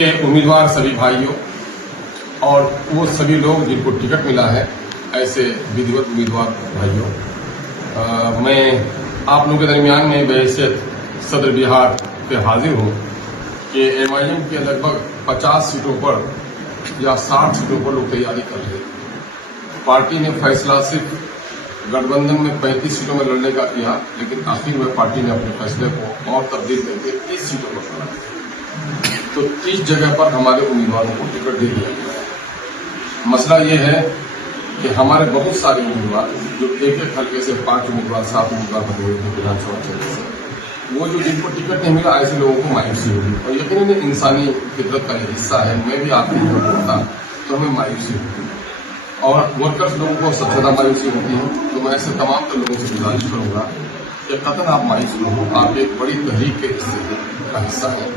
उम्मीदवार सभी भाइयों और वो सभी लोग जिनको टिकट मिला है, ऐसे विधिवत उम्मीदवार भाइयों, मैं आप लोगों के दरमियान में बहैसियत सदर बिहार पे हाजिर हूँ कि एमआईएम के लगभग 50 सीटों पर या 60 सीटों पर लोग तैयारी कर रहे हैं। पार्टी ने फैसला सिर्फ गठबंधन में 35 सीटों में लड़ने का किया, लेकिन आखिर में पार्टी ने अपने फैसले को और तब्दील करके 30 सीटों पर चुना। तो 30 जगह पर हमारे उम्मीदवारों को टिकट दे दिया गया है। मसला ये है कि हमारे बहुत सारे उम्मीदवार जो एक एक हल्के से 5 उम्मीदवार 7 उम्मीदवार बने थे विधानसभा क्षेत्र से, वो जो जिनको टिकट नहीं मिला, ऐसे लोगों को मायूसी होगी। और यकीनन इंसानी फितरत का ये हिस्सा है, मैं भी आपके टिकट होता तो हमें मायूसी होती है और वर्कर्स लोगों को सबसे ज्यादा मायूसी होती है। तो मैं ऐसे तमाम लोगों से गुजारिश करूंगा कि कतई आप मायूस न हो। आप एक बड़ी तहरीक के हिस्सा है,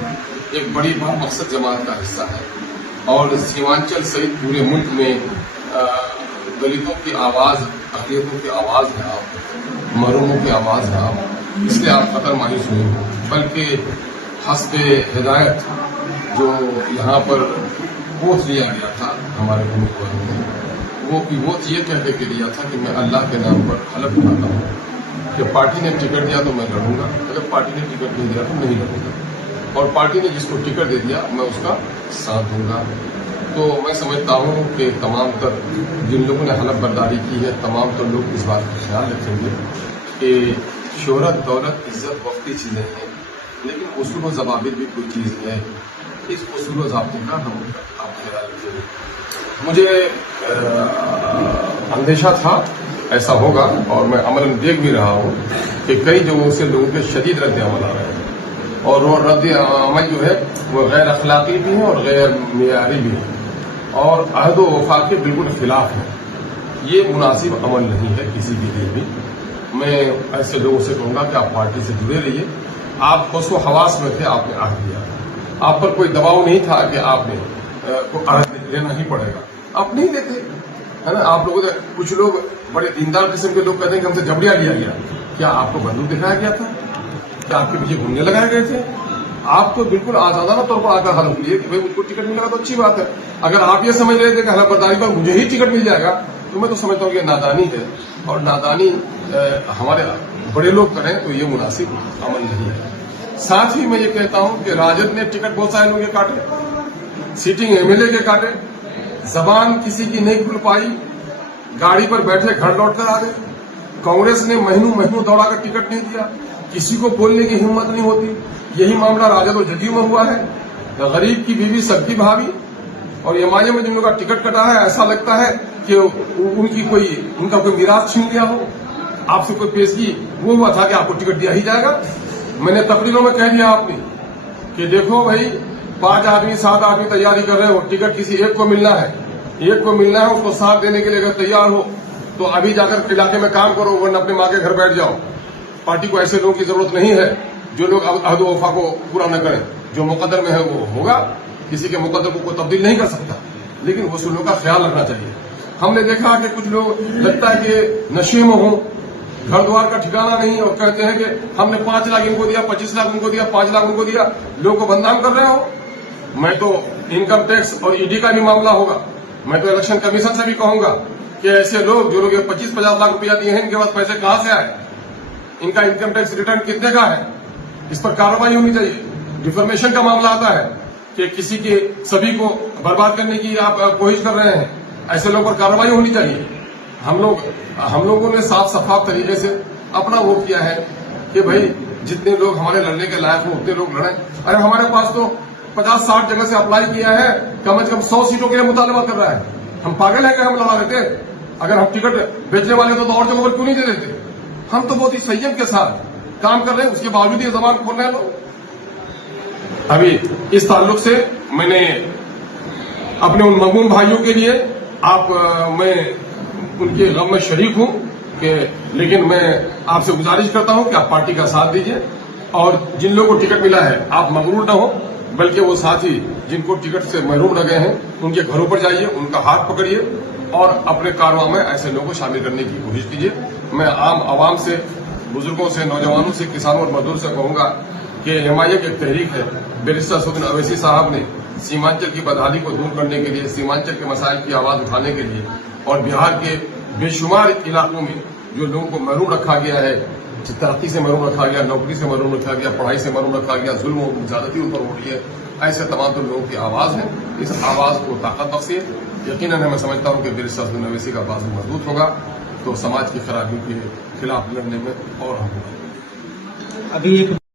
एक बड़ी मकसद जमात का हिस्सा है और सीमांचल सहित पूरे मुल्क में दलितों की आवाज, अक़लियतों की आवाज है आप, महरूमों की आवाज है आप, इसलिए आप कतई मायूस नहीं हो। बल्कि हस्बे हिदायत जो यहाँ पर वोट लिया गया था हमारे उम्मीदवारों ने, वो वोट ये कहते के लिया था कि मैं अल्लाह के नाम पर हलफ उठाता हूँ कि पार्टी ने टिकट दिया तो मैं लड़ूंगा, अगर पार्टी ने टिकट नहीं दिया तो नहीं लड़ूंगा, और पार्टी ने जिसको टिकट दे दिया मैं उसका साथ दूंगा। तो मैं समझता हूं कि तमाम तर जिन लोगों ने हलफ बर्दारी की है, तमाम तर लोग इस बात का ख्याल रखेंगे कि शोहरत, दौलत, इज्जत वक्ती चीजें हैं, लेकिन उसूल व ज़वाबित भी कोई चीज है। इस उसूल व ज़ाब्ते का हम आप ख्याल रखेंगे। मुझे अंदेशा था ऐसा होगा और मैं अमलन देख भी रहा हूं कि कई जगहों से लोगों के शदीद रद्द अमल आ रहे हैं और वो रद्द अमल जो है वो गैर अखलाकी भी है और गैर मेयारी भी है और अहद व वफा के बिल्कुल खिलाफ है। ये मुनासिब अमल नहीं है किसी के लिए भी। मैं ऐसे लोगों से कहूंगा कि आप पार्टी से जुड़े रहिए। आप उसको हवास में थे, आपने आहद दिया, आप पर कोई दबाव नहीं था कि आपने को आहद लेना ही पड़ेगा, आप नहीं देते, है ना। आप लोगों ने, कुछ लोग बड़े दीनदार किस्म के लोग कहते हैं कि हमसे जबरिया लिया गया। क्या आपको बंदूक दिखाया गया था? क्या आपके पीछे घूमने लगाए गए थे? आप तो बिल्कुल आजादाना तौर पर आकर हलफ लिए कि भाई मुझको टिकट मिलेगा तो अच्छी बात है। अगर आप ये समझ रहे थे कि हलफ बर्दारी पर मुझे ही टिकट मिल जाएगा, तो मैं तो समझता हूँ कि नादानी है और नादानी हमारे बड़े लोग करें तो ये मुनासिब अमल नहीं है। साथ ही मैं ये कहता हूँ कि राजद ने टिकट बहुत सारे लोगों के काटे, सीटिंग एमएलए के काटे, जबान किसी की नहीं खुल पाई, गाड़ी पर बैठे घर लौट कर आ गए। कांग्रेस ने महीनों दौड़ा कर टिकट नहीं दिया, किसी को बोलने की हिम्मत नहीं होती। यही मामला राजद और जदयू में हुआ है। गरीब की बीवी सबकी भाभी और एमआईएम में जिन लोगों का टिकट कटा है, ऐसा लगता है कि उनका कोई मीरास छीन लिया हो। आपसे कोई पेशगी वो हुआ था कि आपको टिकट दिया ही जाएगा। मैंने तकरीरों में कह दिया आपने कि देखो भाई 5 आदमी 7 आदमी तैयारी कर रहे हो, टिकट किसी एक को मिलना है, उसको साथ देने के लिए अगर तैयार हो तो अभी जाकर इलाके में काम करो, वरना अपने माँ के घर बैठ जाओ। पार्टी को ऐसे लोगों की जरूरत नहीं है जो लोग अहद व वफा को पूरा न करें। जो मुकद्दर में है वो होगा, किसी के मुकद्दर को कोई तब्दील नहीं कर सकता, लेकिन उसूलों का ख्याल रखना चाहिए। हमने देखा कि कुछ लोग लगता है कि नशे में हो, घर द्वार का ठिकाना नहीं, और कहते हैं कि हमने 5 लाख इनको दिया, 25 लाख उनको दिया, 5 लाख उनको दिया। लोगों को बदनाम कर रहे हो। मैं तो इनकम टैक्स और ईडी का भी मामला होगा, मैं तो इलेक्शन कमीशन से भी कहूंगा कि ऐसे लोग जो लोग 25-50 लाख रुपया दिए हैं, इनके पास पैसे कहां से आए, इनका इनकम टैक्स रिटर्न कितने का है, इस पर कार्रवाई होनी चाहिए। डिफॉर्मेशन का मामला आता है कि किसी के सभी को बर्बाद करने की आप कोशिश कर रहे हैं, ऐसे लोगों पर कार्रवाई होनी चाहिए। हम लोगों ने साफ शफाफ तरीके से अपना वो किया है कि भाई जितने लोग हमारे लड़ने के लायक हो उतने लोग लड़ें। अरे हमारे पास तो 50-60 जगह से अप्लाई किया है, कम से कम 100 सीटों के लिए मुतालबा कर रहा है। हम पागल है कि हम लड़ा देते? अगर हम टिकट बेचने वाले तो और जगहों पर क्यों नहीं दे देते? हम तो बहुत ही संयम के साथ काम कर रहे हैं, उसके बावजूद ये जबान खोल रहे हैं लोग। अभी इस ताल्लुक से मैंने अपने उन मगमूम भाइयों के लिए मैं उनके गम में शरीक हूं कि, लेकिन मैं आपसे गुजारिश करता हूं कि आप पार्टी का साथ दीजिए और जिन लोगों को टिकट मिला है आप मगरूर न हो, बल्कि वो साथी जिनको टिकट से महरूम रह गए हैं उनके घरों पर जाइए, उनका हाथ पकड़िए और अपने कारवां में ऐसे लोगों को शामिल करने की कोशिश कीजिए। मैं आम आवाम से, बुजुर्गों से, नौजवानों से, किसानों और मजदूर से कहूंगा कि एमआईएम एक तहरीक है। बैरिस्टर सुदन अवैसी साहब ने सीमांचल की बदहाली को दूर करने के लिए, सीमांचल के मसाइल की आवाज उठाने के लिए और बिहार के बेशुमार इलाकों में जो लोगों को महरूम रखा गया है, तरक्की से महरूम रखा गया, नौकरी से महरूम रखा गया, पढ़ाई से महरूम रखा गया, जुल्म और ज्यादती उन पर हो रही है, ऐसे तमाम तो लोगों की आवाज है। इस आवाज को ताकत बख्शिए। यकीनन मैं समझता हूं कि बैरिस्टर अब्दुल अवैसी का बाजू मजबूत होगा तो समाज की खराबी के खिलाफ लड़ने में और हम अभी एक